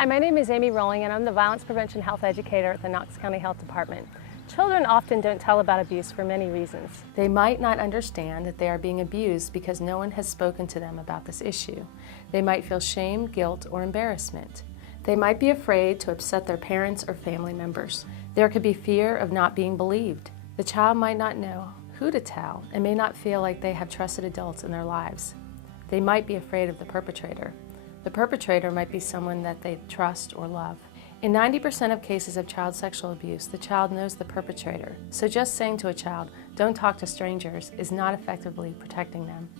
Hi, my name is Amy Rowling and I'm the Violence Prevention Health Educator at the Knox County Health Department. Children often don't tell about abuse for many reasons. They might not understand that they are being abused because no one has spoken to them about this issue. They might feel shame, guilt, or embarrassment. They might be afraid to upset their parents or family members. There could be fear of not being believed. The child might not know who to tell and may not feel like they have trusted adults in their lives. They might be afraid of the perpetrator. The perpetrator might be someone that they trust or love. In 90% of cases of child sexual abuse, the child knows the perpetrator, so just saying to a child, "Don't talk to strangers," is not effectively protecting them.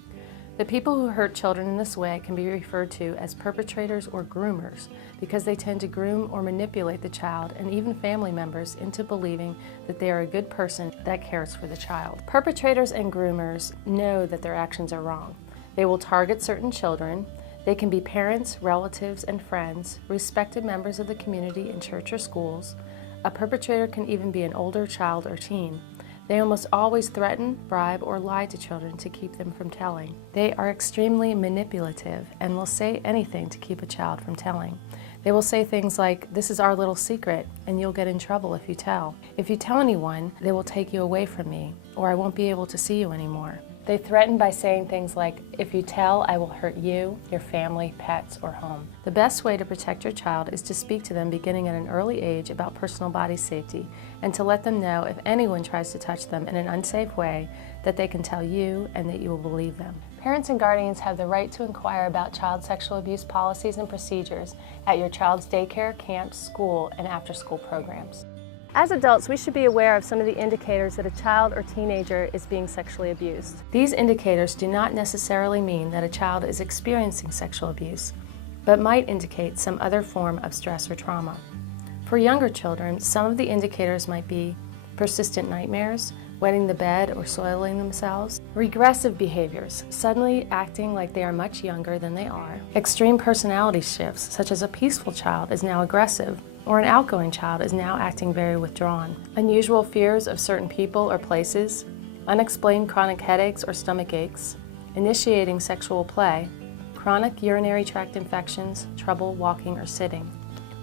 The people who hurt children in this way can be referred to as perpetrators or groomers because they tend to groom or manipulate the child and even family members into believing that they are a good person that cares for the child. Perpetrators and groomers know that their actions are wrong. They will target certain children. They can be parents, relatives, and friends, respected members of the community in church or schools. A perpetrator can even be an older child or teen. They almost always threaten, bribe, or lie to children to keep them from telling. They are extremely manipulative and will say anything to keep a child from telling. They will say things like, "This is our little secret, and you'll get in trouble if you tell. If you tell anyone, they will take you away from me, or I won't be able to see you anymore." They threaten by saying things like, "If you tell, I will hurt you, your family, pets, or home." The best way to protect your child is to speak to them beginning at an early age about personal body safety and to let them know if anyone tries to touch them in an unsafe way that they can tell you and that you will believe them. Parents and guardians have the right to inquire about child sexual abuse policies and procedures at your child's daycare, camp, school, and after-school programs. As adults, we should be aware of some of the indicators that a child or teenager is being sexually abused. These indicators do not necessarily mean that a child is experiencing sexual abuse, but might indicate some other form of stress or trauma. For younger children, some of the indicators might be persistent nightmares, wetting the bed or soiling themselves, regressive behaviors, suddenly acting like they are much younger than they are, extreme personality shifts, such as a peaceful child is now aggressive, or an outgoing child is now acting very withdrawn, unusual fears of certain people or places, unexplained chronic headaches or stomach aches, initiating sexual play, chronic urinary tract infections, trouble walking or sitting.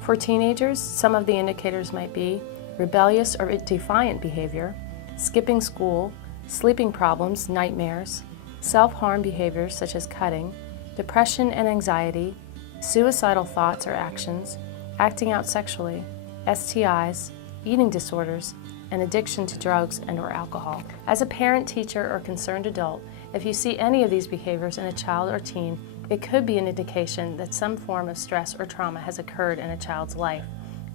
For teenagers, some of the indicators might be rebellious or defiant behavior, skipping school, sleeping problems, nightmares, self-harm behaviors such as cutting, depression and anxiety, suicidal thoughts or actions, acting out sexually, STIs, eating disorders, and addiction to drugs and/or alcohol. As a parent, teacher, or concerned adult, if you see any of these behaviors in a child or teen, it could be an indication that some form of stress or trauma has occurred in a child's life.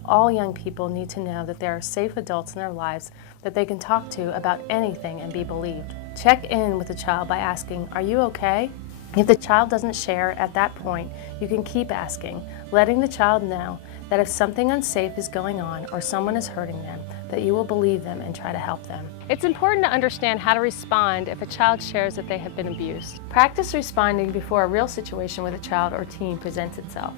All young people need to know that there are safe adults in their lives that they can talk to about anything and be believed. Check in with the child by asking, "Are you okay?" If the child doesn't share at that point, you can keep asking, letting the child know that if something unsafe is going on or someone is hurting them, that you will believe them and try to help them. It's important to understand how to respond if a child shares that they have been abused. Practice responding before a real situation with a child or teen presents itself.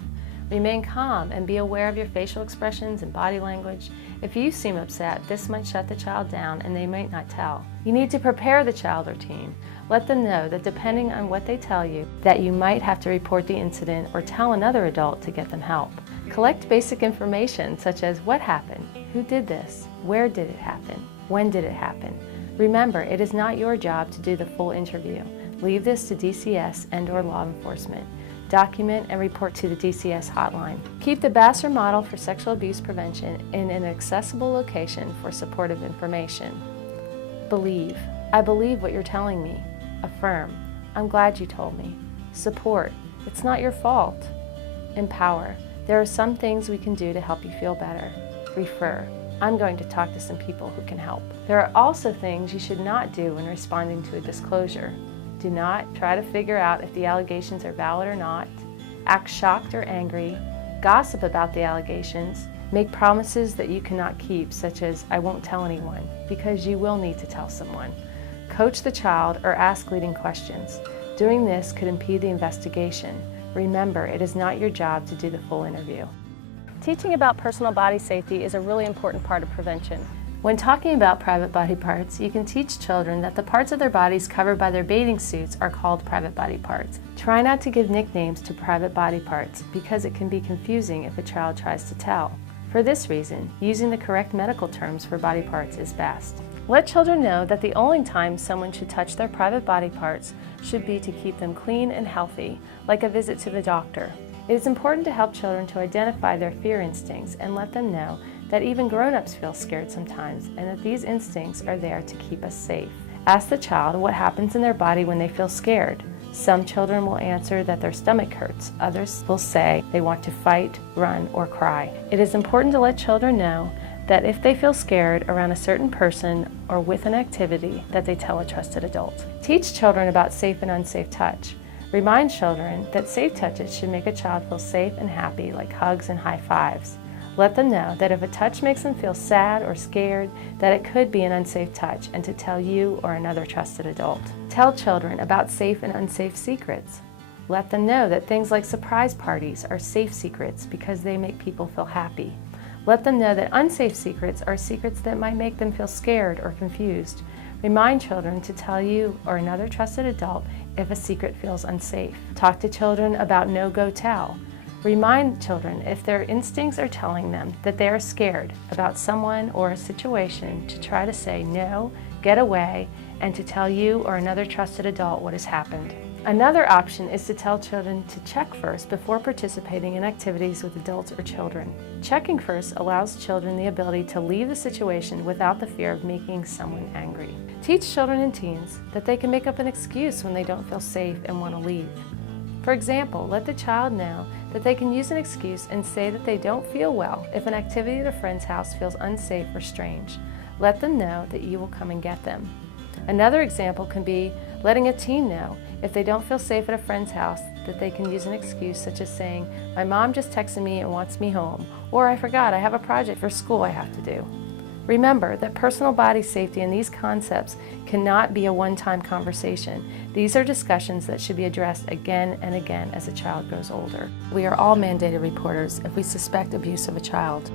Remain calm and be aware of your facial expressions and body language. If you seem upset, this might shut the child down and they might not tell. You need to prepare the child or teen. Let them know that depending on what they tell you, that you might have to report the incident or tell another adult to get them help. Collect basic information such as what happened, who did this, where did it happen, when did it happen. Remember, it is not your job to do the full interview. Leave this to DCS and/or law enforcement. Document and report to the DCS hotline. Keep the Vassar model for sexual abuse prevention in an accessible location for supportive information. Believe. I believe what you're telling me. Affirm. I'm glad you told me. Support. It's not your fault. Empower. There are some things we can do to help you feel better. Refer. I'm going to talk to some people who can help. There are also things you should not do when responding to a disclosure. Do not try to figure out if the allegations are valid or not. Act shocked or angry. Gossip about the allegations. Make promises that you cannot keep, such as, "I won't tell anyone," because you will need to tell someone. Coach the child or ask leading questions. Doing this could impede the investigation. Remember, it is not your job to do the full interview. Teaching about personal body safety is a really important part of prevention. When talking about private body parts, you can teach children that the parts of their bodies covered by their bathing suits are called private body parts. Try not to give nicknames to private body parts because it can be confusing if a child tries to tell. For this reason, using the correct medical terms for body parts is best. Let children know that the only time someone should touch their private body parts should be to keep them clean and healthy, like a visit to the doctor. It is important to help children to identify their fear instincts and let them know that even grown-ups feel scared sometimes and that these instincts are there to keep us safe. Ask the child what happens in their body when they feel scared. Some children will answer that their stomach hurts. Others will say they want to fight, run, or cry. It is important to let children know that if they feel scared around a certain person or with an activity, that they tell a trusted adult. Teach children about safe and unsafe touch. Remind children that safe touches should make a child feel safe and happy, like hugs and high fives. Let them know that if a touch makes them feel sad or scared, that it could be an unsafe touch, and to tell you or another trusted adult. Tell children about safe and unsafe secrets. Let them know that things like surprise parties are safe secrets because they make people feel happy. Let them know that unsafe secrets are secrets that might make them feel scared or confused. Remind children to tell you or another trusted adult if a secret feels unsafe. Talk to children about no-go tell. Remind children if their instincts are telling them that they are scared about someone or a situation to try to say no, get away, and to tell you or another trusted adult what has happened. Another option is to tell children to check first before participating in activities with adults or children. Checking first allows children the ability to leave the situation without the fear of making someone angry. Teach children and teens that they can make up an excuse when they don't feel safe and want to leave. For example, let the child know that they can use an excuse and say that they don't feel well if an activity at a friend's house feels unsafe or strange. Let them know that you will come and get them. Another example can be letting a teen know if they don't feel safe at a friend's house that they can use an excuse such as saying, "My mom just texted me and wants me home," or "I forgot I have a project for school I have to do." Remember that personal body safety and these concepts cannot be a one-time conversation. These are discussions that should be addressed again and again as a child grows older. We are all mandated reporters if we suspect abuse of a child.